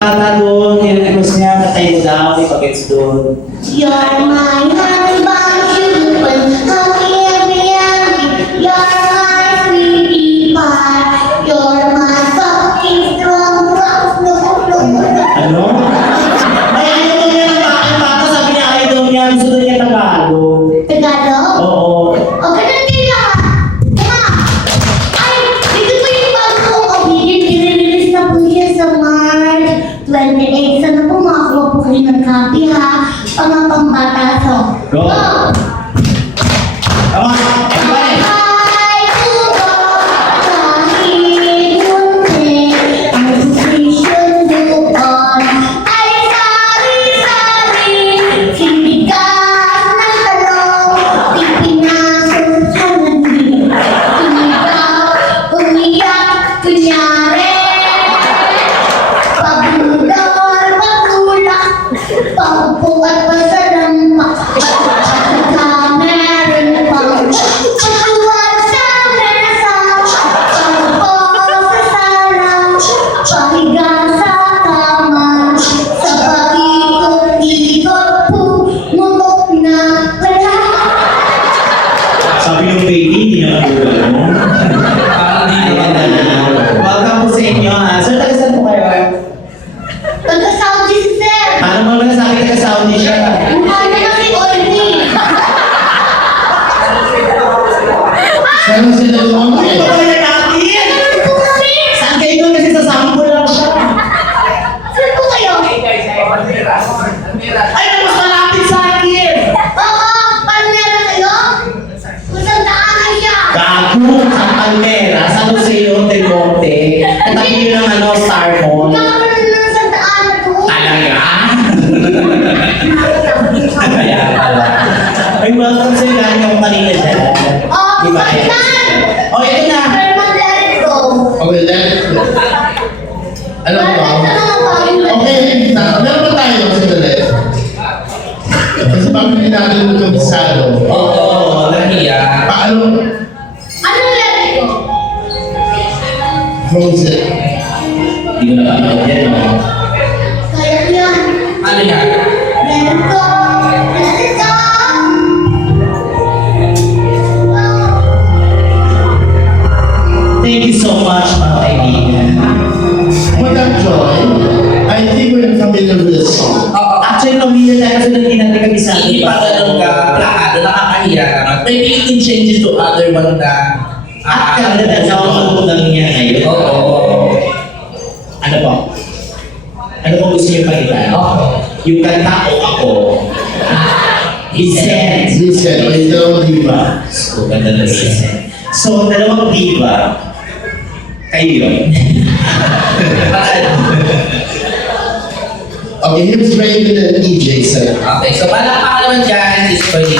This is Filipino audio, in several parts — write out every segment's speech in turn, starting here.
Kata doon, i-request niya, katay mo daw, ipag-gets doon. You're my honey bun, sugar bun, honey yummy yummy. You're my sweetie pie. You're my fucking strong rock. Ano? Ay, ayaw daw niya ng bata, sabi niya ayaw daw niya, gusto daw niya Tagalog. Tagalog? Oo. O, ganun din lang. Ma! Ay, dito po yung bago kong obedient. I-release na po siya sa March 28. Sana po makakuha po kayo ng copy ha. Pangapambata so. Go! Tama! Everybody! Ay, tuwa, kahit munti, ang susisyon doon ay sari-sari, sinigas ng talong, ipinasok sa nandi, tumigaw, umiyak, kunyari, pagdudor, pagulak, pagpo at pasalampak, meron pang pagkuwag sa mesa, pagpo sa sala, pahiga sa kama, sa paikot-ikot, pumutok na wala. Sabi yung baby, hindi niya matulog mo. Ayan na. Welcome po sa inyo ha. Sir, taga-saan po kayo? Taga-Saudi si Sir. Ano mo na sa akin taga-Saudi siya? Mukha niya na si Olmi. Saan sila doon? Ito ba yan natin? Saan po kami? Saan kayo doon? Kasi sa sample lang siya. Saan po kayo? Ay, mas malapit sa akin! Oo, Palmera kayo? Kung saan daanan siya? Gago, sa Palmera, sa Museo del Monte. Katabi yun ng ano, Star Mall. Kakaroon na ng saan daanan ko. Talaga? Kaya pala. Ay, welcome sa ilalim ako kanina dyan. Oh, Di ba? Pakistan! Oh, ito na. Herman Lerito. Okay, let's go. Alam mo, Okay. okay, meron pa tayo sa dali. Kasi bakit hindi natin itong isalo? Oo, nahiya. Paano? Ano Lerito? Frozen. Hindi ko nakakita yan, no? Kaya yan. Ano yan? Lerito. Lerito. Thank you so much, mga kaibigan. Madam Joy, I think we're familiar with the song. Actually, pamilya tayo kasi hindi natin kami sa Hindi pa ganun ka plakado, nakakahiya naman. Maybe you can change it to other one na... At kaya na sa mga lang niya ngayon. Oo. Ano po? Ano po gusto niyo palitan? Yung kanta o ako? He said. Listen, may dalawang diba? So, ganda na siya. So, dalawang diba, kayo yun. Okay, here's Raven and EJ, sir. Okay, so palakpakan naman dyan is for you.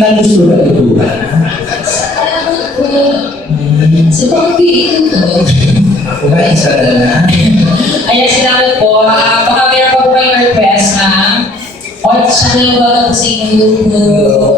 na gusto na tutuhan. Sa pagpiliin ko. Ako nga, isa na na. Ayan, salamat po. Baka meron pa po kayong request, ha? O, siya na yung bago sa inyong grupo.